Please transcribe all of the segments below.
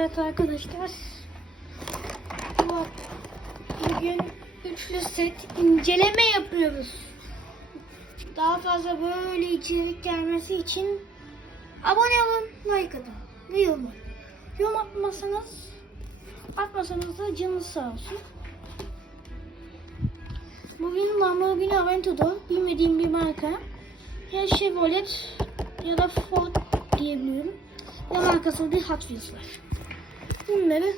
Evet arkadaşlar. Bu- Bugün üçlü set inceleme yapıyoruz. Daha fazla böyle içerik gelmesi için abone olun, like atın ve yorum. Yorum atmasanız, atmasanız da canınız sağ olsun. Bugün Lamborghini Aventura'da bilmediğim bir marka. Ya Chevrolet ya da Ford diyebiliyorum. Ya markası bir Hot Wheels var. Bunları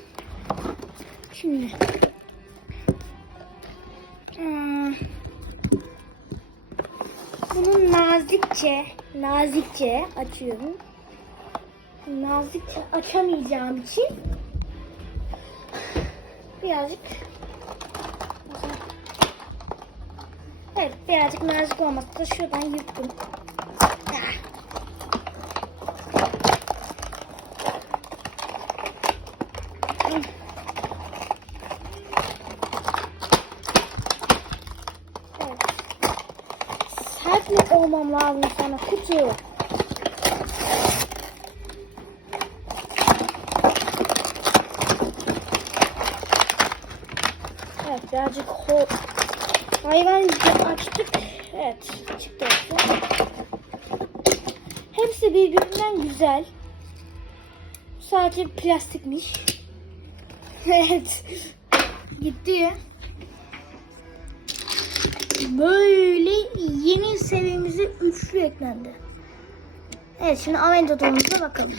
şimdi Hmm. bunu nazikçe nazikçe açıyorum. Nazikçe açamayacağım için birazcık Evet birazcık nazik olması da şuradan yırttım. Olmam lazım sana kutu? Evet birazcık ho hayvan açtık. Evet çıktı. Hepsi birbirinden güzel. Sadece plastikmiş. evet. Gitti. Böyle yeni seviyemize üçlü eklendi. Evet şimdi Aventador'umuza bakalım.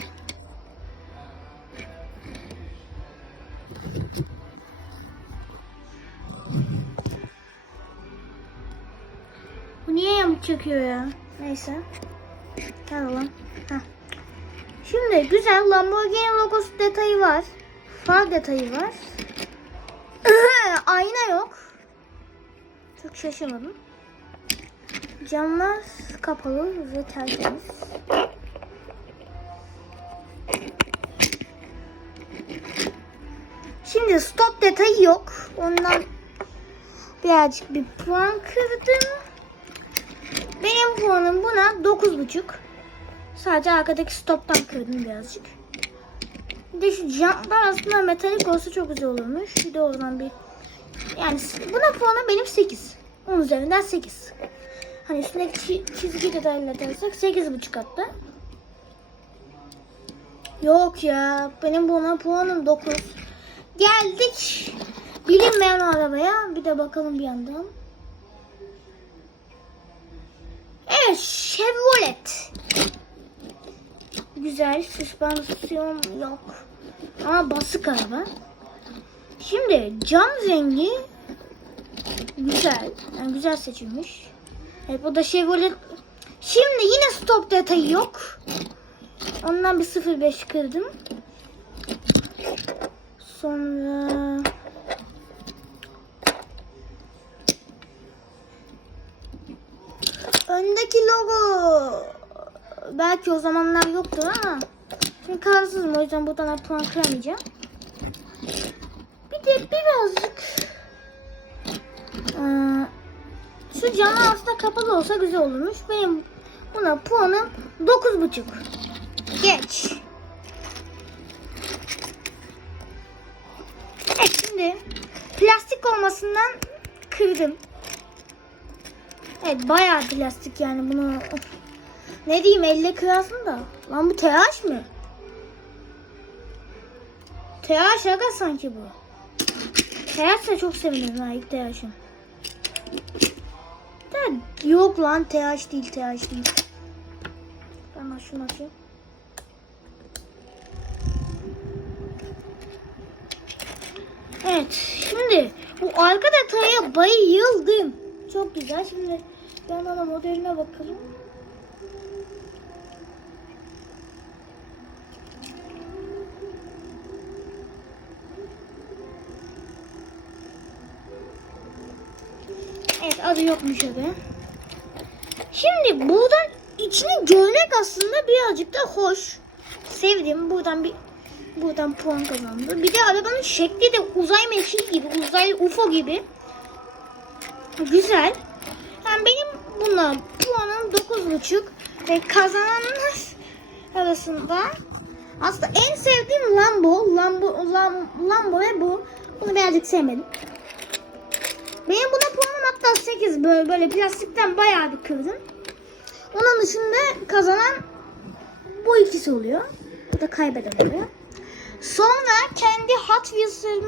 Bu niye yamuk çekiyor ya? Neyse. Tamam. Heh. Şimdi güzel Lamborghini logosu detayı var. Far detayı var. Ayna yok. Çok şaşırmadım. Camlar kapalı ve tertemiz. Şimdi stop detayı yok. Ondan birazcık bir puan kırdım. Benim puanım buna 9.5. Sadece arkadaki stoptan kırdım birazcık. Bir de şu jantlar aslında metalik olsa çok güzel olurmuş. Bir de o zaman bir yani buna puanım benim 8. 10 üzerinden 8. Hani üstündeki çi- çizgi detayıyla dersek 8.5 hatta. Yok ya. Benim buna puanım 9. Geldik. Bilinmeyen arabaya. Bir de bakalım bir yandan. Evet. Chevrolet. Güzel. Süspansiyon yok. Ama basık araba. Şimdi cam rengi güzel. Yani güzel seçilmiş. Evet bu da Chevrolet. Şimdi yine stop detayı yok. Ondan bir 0.5 kırdım. Sonra öndeki logo belki o zamanlar yoktur ama şimdi kararsızım o yüzden buradan puan kıramayacağım. De birazcık Ee, şu cam aslında kapalı olsa güzel olurmuş. Benim buna puanım 9.5. Geç. Evet şimdi plastik olmasından kırdım. Evet bayağı plastik yani bunu ne diyeyim elle kırarsın da. Lan bu TH mı? TH aga sanki bu. De çok sevinirim ha ilk TH'ım. Da yok lan TH değil TH değil. Ben şunu açayım. Evet şimdi bu arka detaya bayıldım. Çok güzel. Şimdi ben ona modeline bakalım. Evet adı yokmuş adı. Şimdi buradan içini görmek aslında birazcık da hoş. Sevdim. Buradan bir buradan puan kazandı. Bir de arabanın şekli de uzay mekiği gibi, uzay UFO gibi. Güzel. Yani benim buna puanım 9.5 ve kazananlar arasında Aslında en sevdiğim Lambo. Lambo, Lam, Lambo ve bu. Bunu birazcık sevmedim. Benim buna puanım hatta 8. Böyle, böyle plastikten bayağı bir kırdım. Onun dışında kazanan bu ikisi oluyor. Bu da kaybeden oluyor. Sonra kendi Hot Wheels'larımı